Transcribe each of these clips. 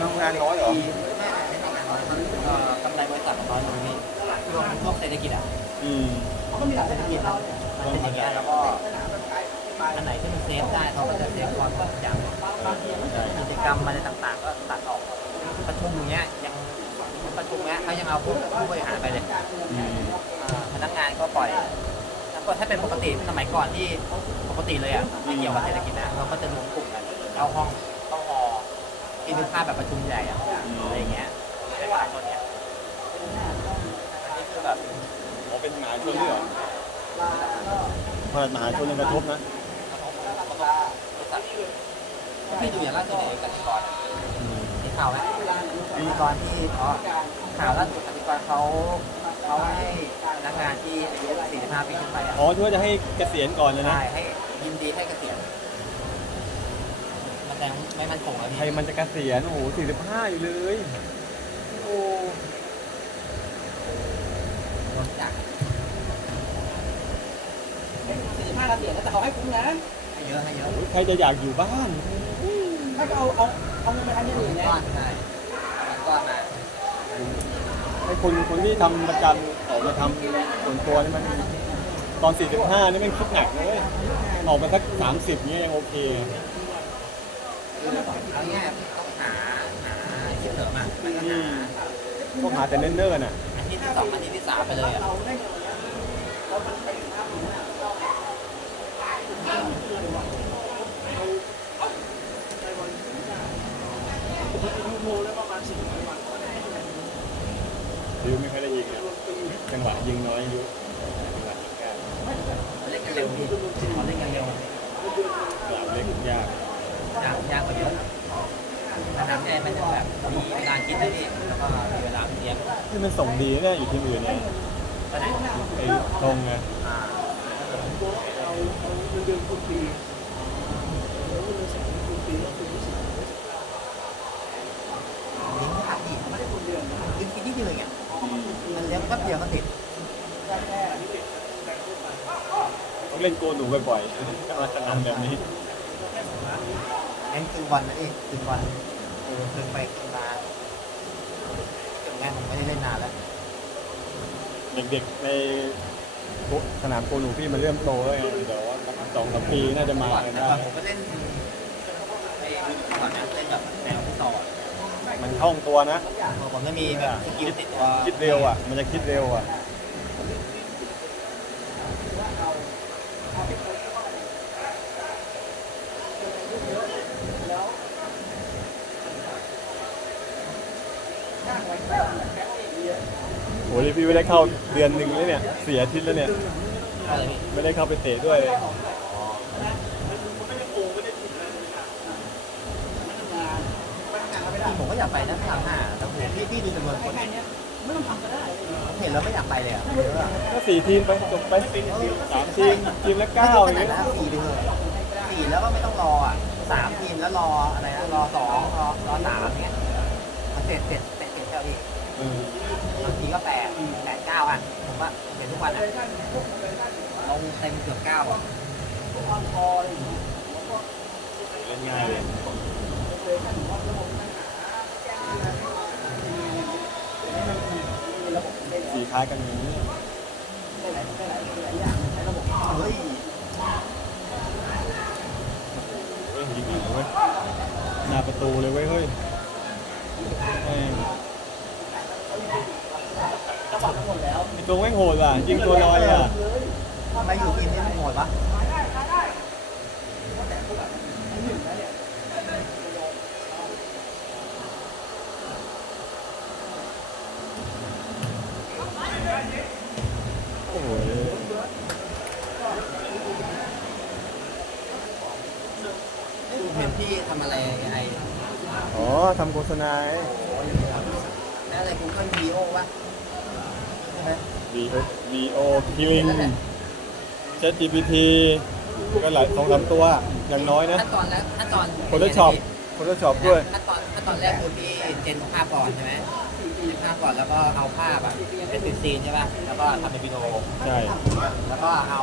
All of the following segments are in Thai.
งานงานน้อยเหรอเอ่อกำไรบริษัทของเราอยู่นี่ช่วงช่วงเศรษฐกิจอะอืมเศรษฐกิจอะมันเป็นอย่างเงี้ยแล้วก็อันไหนที่มันเซฟได้เขาก็จะเซฟความก็อย่างใช่กิจกรรมอะไรต่างๆ ก็ตัดออกประชุมอย่างเงี้ยยังประชุมเงี้ยเขายังเอาผู้ผู้บริหารไปเลยอืมอ่าพนักงานก็ปล่อยแล้วก็ถ้าเป็นปกติสมัยก่อนที่ปกติเลยอะไม่เกี่ยวกับเศรษฐกิจนะเราก็จะรวมกลุ่มกันเข้าห้องเข้าหอ ที่นึกภาพแบบประชุมใหญ่อะอะไรอย่างเงี้ยในประชาชนเนี่ยอันนี้คือแบบอ๋อเป็นมหาชนด้วยเหรอพอมหาชนยังกระทบนะกระทบกระทบบริษัทพี่ดูอย่างล่าสุดเนี่ยกสิกรอะอืมมีข่าวไหมกสิกรที่อ๋อข่าวล่าสุดกสิกรเขาเขาให้พนักงานที่อายุ45ปีขึ้นไปอะอ๋อที่ว่าจะให้เกษียณก่อนเลยนะ ใช่ให้ยินดีให้เกษียณ มันแต่ไม่มั่นคงแล้วใครพี่มันจะเกษียณโอ้โหสี่สิบห้าอยู่เลย โอ้โดนจับสี่สิบห้าเกษียณแล้วแต่เขาให้คุ้มนะให้เยอะให้เยอะโหใครจะอยากอยู่บ้าน ถ้าก็เอาเอาเอาเงินไปทำอย่างอื่นไงก้อนใช่มันก้อนมาไอ้คนคนที่ทำประกันออกมาทำส่วนตัวนี่มันตอน 45 นี่มันคิดหนักเลยออกมาสัก 30เนี่ยยังโอเค เอาง่ายๆต้องหาหาที่เสริมอะมันก็อืหามก็หาแต่เนิ่นๆน่ะ อาทิตย์ที่สองอาทิตย์ที่สามไปเลยอะดิวไม่ค่อยได้ยิงอะจังหวะยิงน้อยยุจังหวะยิงยาก เล่นกันเร็วพี่เขาเล่นกันเร็ว สนามเล็กยาก ยากยากกว่าเยอะสนา มใหญ่มันจะแบบมีเวลาคิดนะพี่แล้วก็มีเวลาเตรียมที่มันส่งดีนะอยู่ทีมอื่นเนี่ยตอนไหนไอ้ธงไงอ่าเอาเอาเงินเดือนคุณปีแล้วเงินเดือนแสนคุณปีก็คือยี่สิบลิ้นขาดอีกไม่ได้คนเดือนนะลิ้นคิดนิดเดียวเองอะอืมมันเลี้ยงแป๊บเดียวก็ติดแค่แค่อันนี้เป็นแต่งขึ้นมาต้องเล่นโกนหนูบ่อยๆก็มาสนามแบบนี้เล่นคืนวันนะเองคืนวัน เออคืนไปคืนมาถึงงานผมไม่ได้เล่นนานแล้วเด็กๆในสนามโกนหนูพี่มันเริ่มโตแล้วไงเดี๋ยวว่าสองสามปีน่าจะมาก่อนกันนะได้ผมก็เล่นไอ้ก่อนนะเล่นแบบแนวฟุตซอลอะมันคล่องตัวนะ ผมจะมีแบบสกิลติดตัวคิดเร็วอะ มันจะคิดเร็วอะ อ้ยพี่ไม่ได้เข้าเดือนหนึ่งเลยเนี่ย เสียอาทิตย์แล้วเนี่ย อะไรพี่ไม่ได้เข้าไปเตะด้วยเลยพี่ผมก็อยากไปนะทางห้าแต่ผมพี่พี่ดูจำนวนคนแค่เนี้ยไม่ต้องทำก็ได้เห็นแล้วไม่อยากไปเลยอะเยอะอะก็สี่ทีมไปจบไปสามทีมทีมละเก้าเก้าขอย่างนาดเงี้ยนั้นสี่ไปเลยสี่แล้วก็ไม่ต้องรออะสามทีมแล้วรออะไรนะรอสองรอรอสามเงี้ยมันเสร็จเสร็จเสร็จเสร็จเจ้าอีกอืม บางทีก็แปดแปดเก้าอะ ผมว่าเห็นทุกวันอะลงเต็มเกือบเก้าอะเล่นง่ายเลยสีคล้ายกันอย่างนี้เฮ้ยเฮ้ยยิงอีกเว้ยหน้าประตูเลยเว้ยเฮ้ยแม่ง จังหวะ หมดแล้วไอ้ตัวแม่งโหดอะยิงตัวลอยอะทำไมอยู่ทีมนี้มันโหดวะโอ้โหเห็นพี่ทำอะไรไอ้อ๋อทำโฆษณาไอ้แล้วอะไรกูเกิลวีโอวะใช่ ไหม V V O Killing Chat GPT ก็หลายสองสามตัวอย่างน้อยนะ ขั้นตอนแรกขั้นตอน Photoshop Photoshop ด้วย ขั้นตอนขั้นตอนแรกคือพี่เจนภาพก่อนใช่ไหมเจนภาพก่อนแล้วก็เอาภาพอะเป็นติดซีนใช่ป่ะแล้วก็ทำเป็นวิดีโอใช่ แล้วก็เอา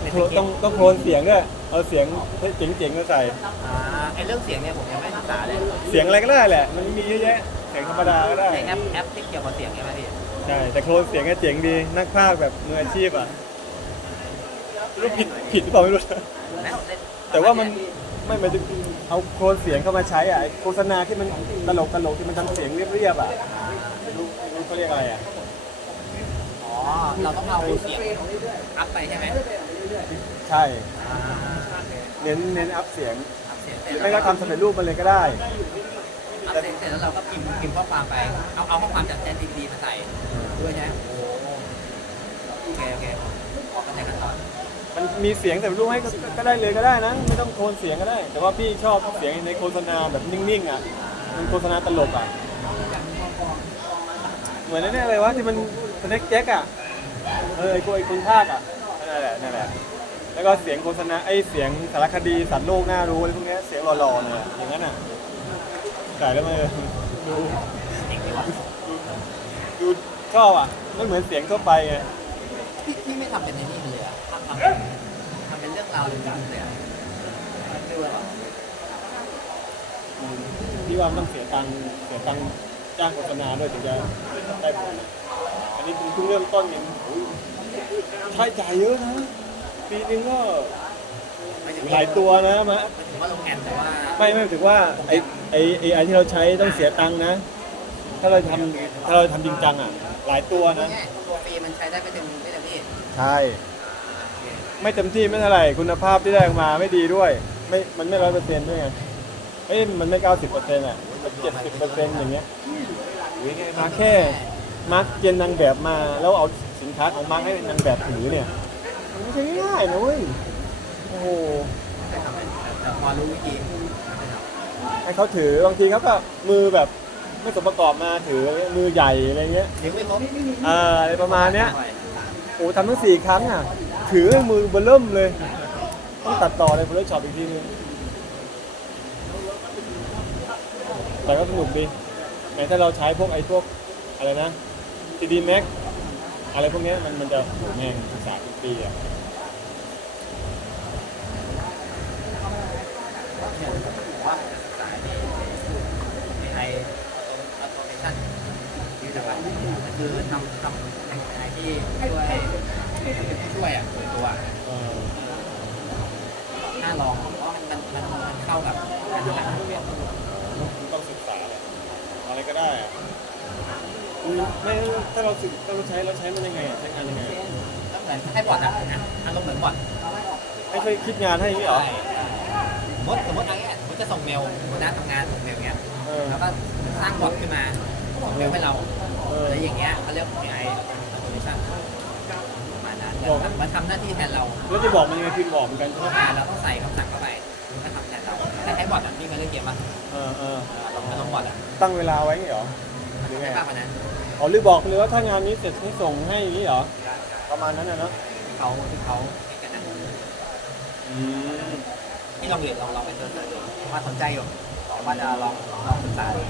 เทโคลนต้องต้องโคลนเสียงด้วย เอาเสียงเจ๋งๆมาใส่ อ่าไอเรื่องเสียงเนี่ยผมยังไม่ศึกษาเลยเสียงอะไรก็ได้แหละ มันมีเยอะแยะ เสียงธรรมดาก็ได้ ในแอปแอปที่เกี่ยวกับเสียงใช่ไหมพี่ ใช่ แต่โคลนเสียงก็เจ๋งดี นักพากย์แบบมืออาชีพอะไม่รู้ผิดผิดหรือเปล่าไม่รู้นะแล้วเล่นแต่ว่ามันไม่หมายถึงเอาโคลนเสียงเข้ามาใช้อะไอ้โฆษณาที่มันตลกตลกที่มันทำเสียงเรียบๆอะไม่รู้ไม่รู้เขาเรียกอะไรอะอ๋อ เราต้องเอาเสียงอัพไปใช่ไหมใช่อ่าเน้นเน้นอัพเสียงอัพเสียงเสหร็รืจอแล้ไม่วก็ทำสำเร็จรูปมาเลยก็ได้ อัพเสียงเสร็จแล้วเราก็พิมพ์พิมพ์ข้อความไป เอาเอาข้อความจากแชท GPT มาใส่ด้วยใช่ไหมโอ้โหโอเคโอเคออกกันในขั้นตอนมันมีเสียงแต่รูปให้ก็ก็ได้เลยก็ได้นะ ไม่ต้องโทนเสียงก็ได้ แต่ว่าพี่ชอบเสียงในโฆษณาแบบนิ่งๆอะมันโฆษณาตลกอะเหมือนนั่นอะไรวะที่มันสแน็คแจ็คอะเออไอ้คนไอ้คนภาคอะนั่นแหละนั่นแหละแล้วก็เสียงโฆษณาไอ้เสียงสารคดีสัตว์โลกน่ารู้อะไรพวกเนี้ยเสียงหล่อๆเนี่ยอย่างนั้นอะ ใส่แล้วมันดูเองดีวะดูชอบอะไม่เหมือนเสียงทั่วไปไงพี่พี่ไม่ทำเป็นในนี่เลยอะทำทำเป็นทำเป็นเรื่องราวเลยเลยอะไม่รู้หรออืมพี่ว่ามันต้องเสียตังค์เสียตังค์จ้างโฆษณาด้วยถึงจะได้ผลนะอันนี้เพิ่งเริ่มต้นเองโอ้ยใช้จ่ายเยอะนะปีนึงก็ไม่ถึงหลายตัวนะมาไม่ถึงว่าลงแอนแต่ว่าไม่ไม่ถึงว่าไอ ไอไอไอที่เราใช้ต้องเสียตังค์นะ ถ้าเราทำถ้าเราทำจริงจังอะ หลายตัวนะ เนี่ยตัวฟรีมันใช้ได้ไม่เต็มไม่เต็มที่ ใช่ ไม่เต็มที่ไม่เท่าไหร่คุณภาพที่ได้ออกมาไม่ดีด้วย ไม่มันไม่ร้อยเปอร์เซ็นต์ด้วยไงเอ้ยมันไม่เก้าสิบเปอร์เซ็นต์อะมันเจ็ดสิบเปอร์เซ็นต์อย่างเงี้ยมาแค่มาร์กเกณฑ์นางแบบมาแล้วเอาสินค้าของมาร์กให้นางแบบถือเนี่ยมันไม่ใช่ง่ายนะเว้ยโอ้โหไม่ทำเป็นแต่พอรู้วิธีไม่ท ให้เขาถือบางทีเขาก็มือแบบไม่สมประกอบมาถือมือใหญ่อะไรเงี้ยำถึงไม่ครบเอออะไรประมาณเนี้ยโอ้ทำทั้งสี่ครั้งอะ ถือมือเบลเริ่มเลย ต้องตัดต่อใน Photoshop อีกทีนึงแต่ก็สนุกดีไหนถ้าเราใช้พวกไอ้พวกอะไรนะ CD Max อะไรพวกเนี้ยมันมันจะโหแม่งศึกษาทุกปีอะเนี่ยผมว่าจะศึกษาในไอออโตเมชันที่จะแบบ คือทำทำอะไรที่ช่วยช่วยอะส่วนตัวเออน่าลองเพราะว่ามันมันมันมันเข้ากับการทำงานของเรียนต้องศึกษาแหละอะไรก็ได้อะอืมไม่ถ้าเราศึกถ้าเราใช้เราใช้มันยังไงอะใช้งานยังไงอะก็เหมือนให้บอทอะนะอารมณ์เหมือนบอทให้ช่วยคิดงานให้อย่างนี้เหรอ สมมติสมมติอะไรเงี้ยสมมติจะส่งเมลหัวหน้าทำงานส่งเมลเงี้ย เออ แล้วก็สร้างบอทขึ้นมา ส่งเมลให้เราเอออะไรอย่างเงี้ยเขาเรียก AI automation ประมาณนั้นเหมือนทำหน้าที่แทนเราแล้วจะบอกมันยังไงพิมพ์บอกเหมือนกันใช่ไหมอ่าเราต้องใส่คำสั่งเข้าไปมันก็ทำแทนเราคล้ายๆบอทอะนี่เคยเล่นเกมป่ะเออเอออารมณ์อารมณ์บอทอะตั้งเวลาไว้อย่างนี้เหรอหรือไงไม่มากกว่านั้นอ๋อหรือบอกไปเลยว่าถ้างานนี้เสร็จให้ส่งให้อย่างนี้เหรอประมาณนั้นนะเนาะที่เขาที่เขาให้กันนะอืมที่ลองเรียนลองลองไปเสิร์ชดูว่าสนใจอยู่ว่าจะลองลองศึกษาดู